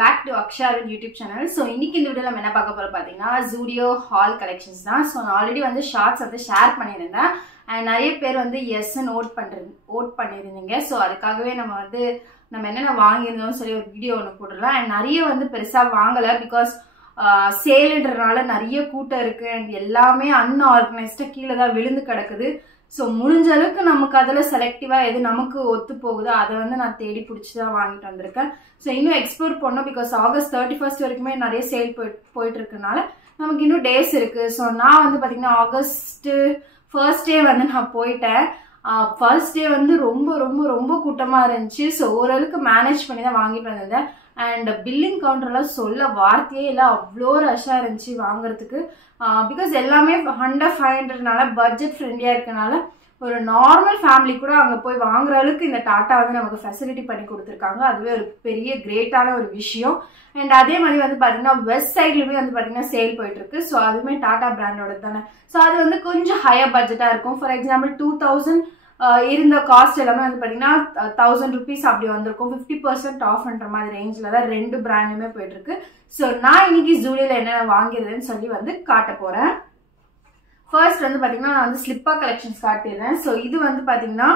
back to Aksha YouTube channel. So, in this video, we will see Zudio haul collections. So, I already வந்து shorts வந்து share பண்ணிருந்தேன் and நிறைய பேர் வந்து yes note பண்ணிருந்தீங்க. So, அதுக்காகவே நம்ம என்னென்ன வாங்கியிருந்தோம் சொல்லி ஒரு வீடியோ ஒன்னு போட்டுறலாம். and நிறைய வந்து பெருசா வாங்கல because சேல்ன்றனால நிறைய கூட்டம் இருக்கு and எல்லாமே அன்ஆர்கனைஸ்டா கீழ தான் விழுந்து கிடக்குது. So, முடிஞ்ச அளவுக்கு நமக்கு அதல செலக்டிவா எது நமக்கு ஒத்து போகுதோ அத வந்து நான் தேடி பிடிச்சு தான் வாங்கிட்டு வந்திருக்கேன். சோ இன்னும் எக்ஸ்ப்ளோர் பண்ணனும் because ஆகஸ்ட் 31st வரைக்குமே நிறைய சேல் போயிட்டு இருக்கனால நமக்கு இன்னும் டேஸ் இருக்கு. சோ நான் வந்து பாத்தீங்கன்னா ஆகஸ்ட் ஃபர்ஸ்ட் டே வந்து நான் போயிட்டேன். ஃபர்ஸ்ட் டே வந்து ரொம்ப ரொம்ப ரொம்ப கூட்டமா இருந்துச்சு. சோ ஓரளவுக்கு மேனேஜ் பண்ணி தான் வாங்கிட்டு வந்தேன். and billing counterல சொல்ல வார்த்தையே இல்ல, அவ்ளோ ரஷ்ஷா இருந்துச்சு வாங்குறதுக்கு. because எல்லாமே 100-500னால பட்ஜெட் ஃப்ரெண்ட்லியா இருக்கனால ஒரு நார்மல் ஃபேமிலி கூட அங்க போய் வாங்குற அளவுக்கு இந்த டாடா வந்து நமக்கு ஃபெசிலிட்டி பண்ணி கொடுத்திருக்காங்க. அதுவே ஒரு பெரிய கிரேட்டான ஒரு விஷயம். and அதே மாதிரி வந்து பாத்தீங்கன்னா வெஸ்ட் சைட்லயுமே வந்து பாத்தீங்கன்னா சேல் போயிட்டு இருக்கு. சோ அதுமே டாடா பிராண்டோட தானே. சோ அது வந்து கொஞ்சம் ஹையர் பட்ஜெட்டா இருக்கும். ஃபார் எக்ஸாம்பிள் 2000 இருந்த காஸ்ட் எல்லாமே வந்து பாத்தீங்கன்னா 1000 rupees அப்படி வந்திருக்கும். 50% ஆஃப்ன்ற மாதிரி ரேஞ்ச்ல தான் ரெண்டு பிராண்டுமே போயிட்டு இருக்கு. சோ நான் இன்னைக்கு ஜூடியோல என்ன வாங்கிருந்தேன்னு சொல்லி வந்து காட்ட போறேன். ஃபர்ஸ்ட் வந்து பாத்தீங்கன்னா நான் வந்து ஸ்லிப்பர் கலெக்ஷன்ஸ் காட்டிடுறேன். சோ இது வந்து பாத்தீங்கன்னா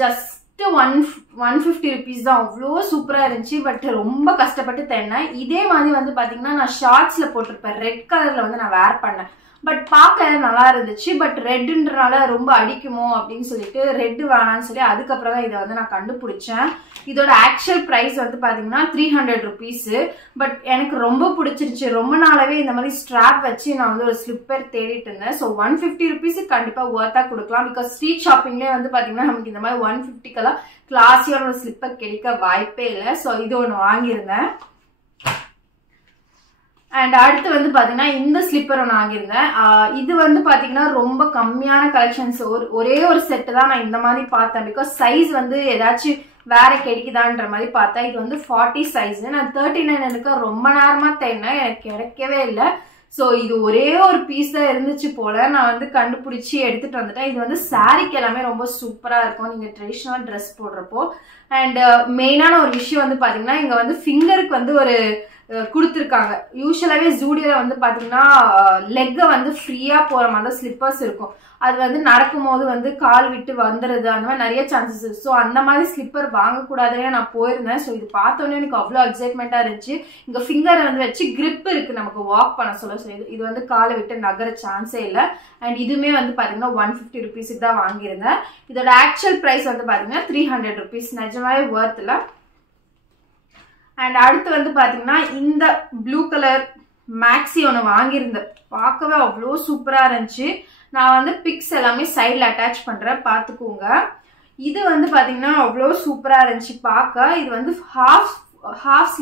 ஜஸ்ட் 150 rupees தான். அவ்வளோ சூப்பரா இருந்துச்சு. பட் ரொம்ப கஷ்டப்பட்டு தேடினேன். இதே மாதிரி வந்து பாத்தீங்கன்னா நான் ஷார்ட்ஸ்ல போட்டிருப்பேன். ரெட் கலர்ல வந்து நான் வேர் பண்ணேன். பட் பார்க்க நல்லா இருந்துச்சு. பட் ரெட்ன்றனால ரொம்ப அடிக்குமோ அப்படின்னு சொல்லிட்டு ரெட் வேணான்னு சொல்லி அதுக்கப்புறம் தான் இதை வந்து நான் கண்டுபிடிச்சேன். இதோட ஆக்சுவல் பிரைஸ் வந்து பாத்தீங்கன்னா 300 rupees. பட் எனக்கு ரொம்ப பிடிச்சிருச்சு. ரொம்ப நாளாவே இந்த மாதிரி ஸ்ட்ராப் வச்சு நான் வந்து ஒரு ஸ்லிப்பர் தேடிட்டு இருந்தேன். ஸோ 150 rupees கண்டிப்பா ஒர்த்தா கொடுக்கலாம். பிகாஸ் ஸ்ட்ரீட் ஷாப்பிங்லேயே வந்து பாத்தீங்கன்னா நமக்கு இந்த மாதிரி 150க்கெல்லாம் கிளாஸியான ஒரு ஸ்லிப்பர் கிடைக்க வாய்ப்பே இல்லை. ஸோ இது ஒன்று வாங்கியிருந்தேன். அண்ட் அடுத்து வந்து பாத்தீங்கன்னா இந்த ஸ்லிப்பர் ஒன்று வாங்கியிருந்தேன். இது வந்து பாத்தீங்கன்னா ரொம்ப கம்மியான கலெக்ஷன்ஸ். ஒரே ஒரு செட்டு தான் நான் இந்த மாதிரி பார்த்தேன். பிகாஸ் சைஸ் வந்து ஏதாச்சும் வேற கிடைக்குதான்ற மாதிரி பார்த்தேன். இது வந்து 40 சைஸ். நான் 39 எனக்கு ரொம்ப நேரமா தேடினேன், எனக்கு கிடைக்கவே இல்லை. ஸோ இது ஒரே ஒரு பீஸ் தான் இருந்துச்சு போல. நான் வந்து கண்டுபிடிச்சி எடுத்துட்டு வந்துட்டேன். இது வந்து சாரிக்கு எல்லாமே ரொம்ப சூப்பரா இருக்கும் நீங்க ட்ரெடிஷ்னல் ட்ரெஸ் போடுறப்போ. அண்ட் மெயினான ஒரு விஷயம் வந்து பாத்தீங்கன்னா இங்க வந்து ஃபிங்கருக்கு வந்து ஒரு கொடுத்துருக்காங்க. யூஸ்வலாவே ஜூடியோல வந்து பாத்தீங்கன்னா லெக்க வந்து ஃப்ரீயா போற மாதிரி ஸ்லிப்பர்ஸ் இருக்கும். அது வந்து நடக்கும் போது வந்து கால் விட்டு வந்துடுது, அந்த மாதிரி நிறைய சான்சஸ் இருக்கு. ஸோ அந்த மாதிரி ஸ்லிப்பர் வாங்கக்கூடாதுன்னு நான் போயிருந்தேன். ஸோ இது பார்த்தோன்னே எனக்கு அவ்வளோ எக்ஸைட்மெண்டா இருந்துச்சு. இங்க ஃபிங்கரை வந்து வச்சு கிரிப் இருக்கு நமக்கு வாக் பண்ண சொல்ல. ஸோ இது வந்து காலை விட்டு நகர சான்ஸே இல்லை. அண்ட் இதுவுமே வந்து பாத்தீங்கன்னா 150 rupees தான் வாங்கியிருந்தேன். இதோட ஆக்சுவல் பிரைஸ் வந்து பாத்தீங்கன்னா 300 rupees. நிஜமாவே ஒர்த் இல்லை. அண்ட் அடுத்து வந்து பாத்தீங்கன்னா இந்த ப்ளூ கலர் மேக்ஸி ஒன்று வாங்கியிருந்தேன். பார்க்கவே அவ்வளோ சூப்பரா இருந்துச்சு. நான் வந்து பிக்ஸ் எல்லாமே சைட்ல அட்டாச் பண்றேன், பாத்துக்கோங்க. இது வந்து பாத்தீங்கன்னா அவ்வளோ சூப்பரா இருந்துச்சு பார்க்க. இது வந்து ஹாஃப்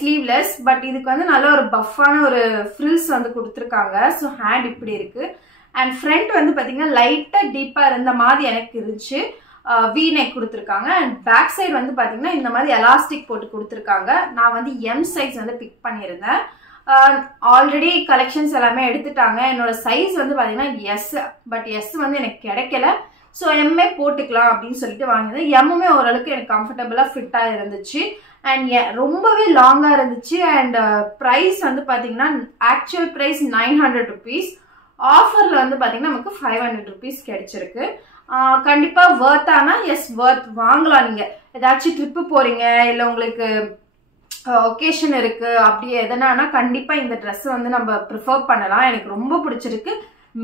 ஸ்லீவ்லெஸ். பட் இதுக்கு வந்து நல்ல ஒரு பஃப்பான ஒரு ஃப்ரில்ஸ் வந்து கொடுத்துருக்காங்க. ஸோ ஹேண்ட் இப்படி இருக்கு. அண்ட் ஃப்ரண்ட் வந்து பாத்தீங்கன்னா லைட்டா டீப்பா இருந்த மாதிரி எனக்கு இருந்துச்சு. வி நெக் கொடுத்துருக்காங்க. அண்ட் பேக் சைடு வந்து பாத்தீங்கன்னா இந்த மாதிரி எலாஸ்டிக் போட்டு கொடுத்துருக்காங்க. நான் வந்து எம் சைஸ் வந்து பிக் பண்ணியிருந்தேன். ஆல்ரெடி கலெக்ஷன்ஸ் எல்லாமே எடுத்துட்டாங்க. என்னோட சைஸ் வந்து பாத்தீங்கன்னா எஸ். பட் எஸ் வந்து எனக்கு கிடைக்கல. ஸோ எம்ஏ போட்டுக்கலாம் அப்படின்னு சொல்லிட்டு வாங்கினேன். எம்முமே ஓரளவுக்கு எனக்கு கம்ஃபர்டபுளா ஃபிட்டா இருந்துச்சு. அண்ட் ரொம்பவே லாங்கா இருந்துச்சு. அண்ட் ப்ரைஸ் வந்து பாத்தீங்கன்னா ஆக்சுவல் ப்ரைஸ் 900 rupees. ஆஃபர்ல வந்து பாத்தீங்கன்னா நமக்கு 500 rupees கிடைச்சிருக்கு. கண்டிப்பா வர்த்தானா எஸ் வர்த் வாங்கலாம். நீங்க ஏதாச்சும் ட்ரிப்பு போறீங்க இல்ல உங்களுக்கு ஒகேஷன் இருக்கு அப்படி எதனா கண்டிப்பா இந்த ட்ரெஸ் வந்து நம்ம ப்ரிஃபர் பண்ணலாம். எனக்கு ரொம்ப பிடிச்சிருக்கு.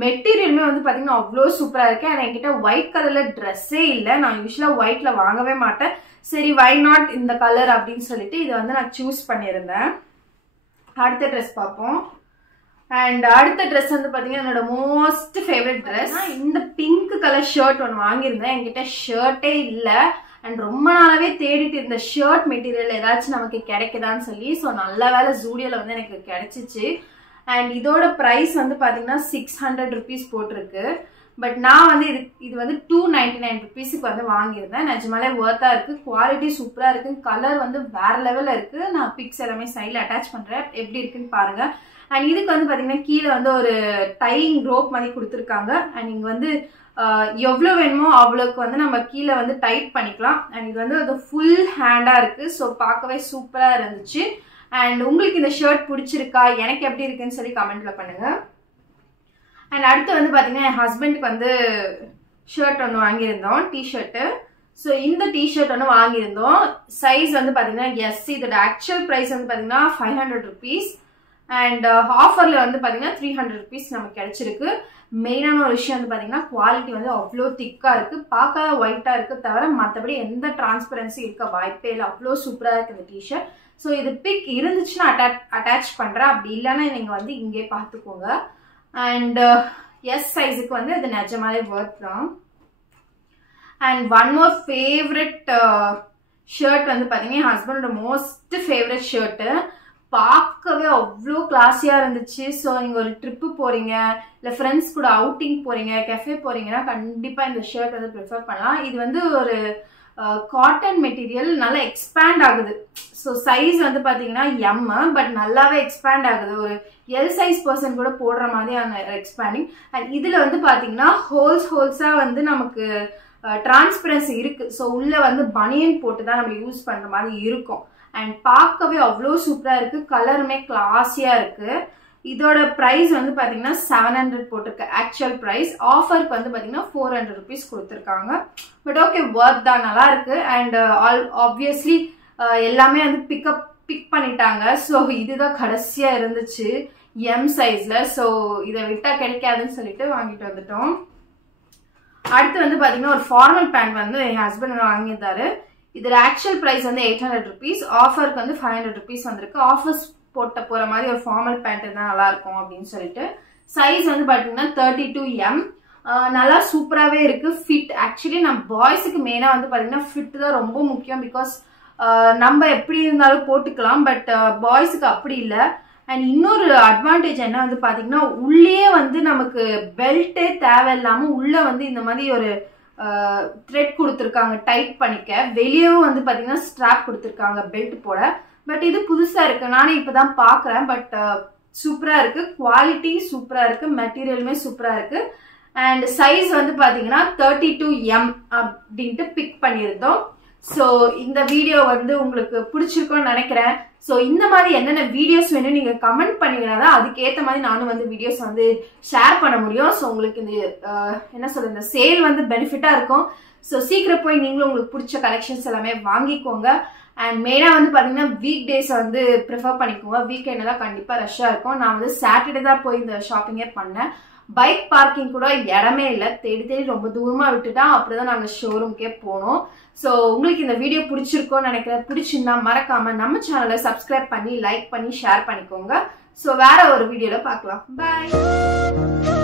மெட்டீரியலுமே வந்து பாத்தீங்கன்னா அவ்வளோ சூப்பரா இருக்கு. ஆனா என்கிட்ட ஒயிட் கலர்ல ட்ரெஸ்ஸே இல்லை. நான் யூஸ்வலா ஒயிட்ல வாங்கவே மாட்டேன். சரி வை நாட் இந்த கலர் அப்படின்னு சொல்லிட்டு இதை வந்து நான் சூஸ் பண்ணியிருந்தேன். அடுத்த ட்ரெஸ் பார்ப்போம். அண்ட் அடுத்த ட்ரெஸ் வந்து பாத்தீங்கன்னா என்னோட மோஸ்ட் ஃபேவரட் ட்ரெஸ். இந்த பிங்க் கலர் ஷர்ட் ஒன்று வாங்கியிருந்தேன். என்கிட்ட ஷர்ட்டே இல்லை. அண்ட் ரொம்ப நாளாவே தேடிட்டு இருந்த ஷர்ட் மெட்டீரியல் ஏதாச்சும் நமக்கு கிடைக்குதான்னு சொல்லி. ஸோ நல்ல வேலை ஜூடியோல வந்து எனக்கு கிடைச்சிச்சு. அண்ட் இதோட பிரைஸ் வந்து பாத்தீங்கன்னா 600 rupees போட்டிருக்கு. பட் நான் வந்து இது வந்து 299 rupeesக்கு வந்து வாங்கியிருந்தேன். நிஜமாலே ஒர்த்தா இருக்கு. குவாலிட்டி சூப்பரா இருக்கு. கலர் வந்து வேற லெவல்ல இருக்கு. நான் பிக்ஸ் எல்லாமே சைட்ல அட்டாச் பண்றேன், எப்படி இருக்குன்னு பாருங்க. அண்ட் இதுக்கு வந்து பாத்தீங்கன்னா கீழே வந்து ஒரு டையிங் ரோப் மாதிரி கொடுத்துருக்காங்க. அண்ட் இங்க வந்து எவ்வளோ வேணுமோ அவ்வளோக்கு வந்து நம்ம கீழே வந்து டைட் பண்ணிக்கலாம். அண்ட் இது வந்து அது ஃபுல் ஹேண்டாக இருக்குது. ஸோ பார்க்கவே சூப்பராக இருந்துச்சு. அண்ட் உங்களுக்கு இந்த ஷர்ட் பிடிச்சிருக்கா, எனக்கு எப்படி இருக்குன்னு சொல்லி கமெண்ட்ல பண்ணுங்க. அண்ட் அடுத்து வந்து பார்த்தீங்கன்னா என் ஹஸ்பண்டுக்கு வந்து ஷர்ட் ஒன்று வாங்கியிருந்தோம், டிஷர்ட்டு. ஸோ இந்த டிஷர்ட் ஒன்று வாங்கியிருந்தோம். சைஸ் வந்து பார்த்தீங்கன்னா எஸ். இதோட ஆக்சுவல் ப்ரைஸ் வந்து பார்த்தீங்கன்னா 500 rupees. அண்ட் ஆஃபரில் வந்து பார்த்தீங்கன்னா 300 rupees நமக்கு கிடைச்சிருக்கு. மெயினான ஒரு விஷயம் வந்து பார்த்தீங்கன்னா குவாலிட்டி வந்து அவ்வளோ திக்காக இருக்குது. பார்க்க ஒயிட்டாக இருக்குது தவிர மற்றபடி எந்த டிரான்ஸ்பரன்சி இருக்க வாய்ப்பே இல்லை. அவ்வளோ சூப்பராக இருக்குது இந்த டிஷர்ட். ஸோ இது பிக் இருந்துச்சுன்னா அட்டாச் பண்ணுறேன், அப்படி இல்லைன்னா நீங்கள் வந்து இங்கே பார்த்துக்கோங்க. அண்ட் எஸ் சைஸுக்கு வந்து இது நிஜமாலே ஒர்த் தான். And one more favourite shirt வந்து பார்த்தீங்கன்னா என் ஹஸ்பண்டோட மோஸ்ட் ஃபேவரட் ஷர்ட்டு. பார்க்கவே அவ்வளோ கிளாஸியாக இருந்துச்சு. ஸோ நீங்கள் ஒரு ட்ரிப்பு போகிறீங்க, இல்லை ஃப்ரெண்ட்ஸ் கூட அவுட்டிங் போகிறீங்க, கெஃபே போகிறீங்கன்னா கண்டிப்பாக இந்த ஷர்ட் வந்து ப்ரிஃபர் பண்ணலாம். இது வந்து ஒரு காட்டன் மெட்டீரியல், நல்லா எக்ஸ்பேண்ட் ஆகுது. ஸோ சைஸ் வந்து பார்த்தீங்கன்னா எம், பட் நல்லாவே எக்ஸ்பேண்ட் ஆகுது. ஒரு எல் சைஸ் பர்சன் கூட போடுற மாதிரியான எக்ஸ்பேண்டிங். அண்ட் இதில் வந்து பார்த்தீங்கன்னா ஹோல்ஸாக வந்து நமக்கு டிரான்ஸ்பரன்சி இருக்கு. ஸோ உள்ள வந்து பனியன் போட்டு தான் நம்ம யூஸ் பண்ற மாதிரி இருக்கும். அண்ட் பார்க்கவே அவ்வளோ சூப்பரா இருக்கு. கலருமே கிளாஸியா இருக்கு. இதோட பிரைஸ் வந்து பாத்தீங்கன்னா 700 போட்டிருக்கு ஆக்சுவல் பிரைஸ். ஆஃபருக்கு வந்து பாத்தீங்கன்னா 400 rupees கொடுத்துருக்காங்க. பட் ஓகே, ஒர்த் தான், நல்லா இருக்கு. அண்ட் ஆப்வியஸ்லி எல்லாமே வந்து பிக் பண்ணிட்டாங்க. ஸோ இதுதான் கடைசியா இருந்துச்சு எம் சைஸ்ல. ஸோ இதை விட்டா கிடைக்காதுன்னு சொல்லிட்டு வாங்கிட்டு வந்துட்டோம். அடுத்து வந்து பாத்தீங்கன்னா ஒரு ஃபார்மல் பேண்ட் வந்து என் ஹஸ்பண்ட் வாங்கியிருந்தாரு. இதோட ஆக்சுவல் பிரைஸ் வந்து 800 rupees. ஆஃபருக்கு வந்து 500 rupees வந்திருக்கு. ஆஃபர்ஸ் போட்ட போற மாதிரி ஒரு ஃபார்மல் பேண்ட் தான் நல்லா இருக்கும் அப்படின்னு சொல்லிட்டு. சைஸ் வந்து பாத்தீங்கன்னா 32M. நல்லா சூப்பராகவே இருக்கு. ஃபிட் ஆக்சுவலி நம்ம பாய்ஸுக்கு மெயினாக வந்து பாத்தீங்கன்னா ஃபிட் தான் ரொம்ப முக்கியம். பிகாஸ் நம்ம எப்படி இருந்தாலும் போட்டுக்கலாம், பட் பாய்ஸுக்கு அப்படி இல்லை. அண்ட் இன்னொரு அட்வான்டேஜ் என்ன வந்து பாத்தீங்கன்னா உள்ளே வந்து நமக்கு பெல்ட்டே தேவையில்லாம உள்ள வந்து இந்த மாதிரி ஒரு த்ரெட் கொடுத்துருக்காங்க டைட் பண்ணிக்க. வெளியவும் வந்து பாத்தீங்கன்னா ஸ்ட்ராப் கொடுத்துருக்காங்க பெல்ட் போட. பட் இது புதுசா இருக்கு, நானே இப்பதான் பாக்குறேன். பட் சூப்பரா இருக்கு, குவாலிட்டி சூப்பரா இருக்கு, மெட்டீரியலுமே சூப்பரா இருக்கு. அண்ட் சைஸ் வந்து பாத்தீங்கன்னா 32M அப்படின்ட்டு பிக் பண்ணியிருந்தோம். ஸோ இந்த வீடியோ வந்து உங்களுக்கு பிடிச்சிருக்கும்னு நினைக்கிறேன். ஸோ இந்த மாதிரி என்னென்ன வீடியோஸ் வேணும் நீங்கள் கமெண்ட் பண்ணிங்கன்னா தான் அதுக்கேற்ற மாதிரி நானும் வந்து வீடியோஸ் வந்து ஷேர் பண்ண முடியும். ஸோ உங்களுக்கு இந்த என்ன சொல்றது, இந்த சேல் வந்து பெனிஃபிட்டாக இருக்கும். ஸோ சீக்கிரம் போய் நீங்களும் உங்களுக்கு பிடிச்ச கலெக்ஷன்ஸ் எல்லாமே வாங்கிக்கோங்க. அண்ட் மெயினாக வந்து பார்த்தீங்கன்னா வீக் டேஸ் வந்து ப்ரிஃபர் பண்ணிக்கோங்க. வீக்கெண்டில் தான் கண்டிப்பாக ரஷ்ஷாக இருக்கும். நான் வந்து சாட்டர்டே தான் போய் இந்த ஷாப்பிங்கே பண்ணேன். பைக் பார்க்கிங் கூட இடமே இல்லை, தேடி ரொம்ப தூரமா விட்டுட்டா. அப்படிதான் நாங்க ஷோரூம்க்கே போனோம். ஸோ உங்களுக்கு இந்த வீடியோ பிடிச்சிருக்கோன்னு நினைக்கிறேன். பிடிச்சிருந்தா மறக்காம நம்ம சேனலை சப்ஸ்கிரைப் பண்ணி லைக் பண்ணி ஷேர் பண்ணிக்கோங்க. ஸோ வேற ஒரு வீடியோல பார்க்கலாம். பாய்.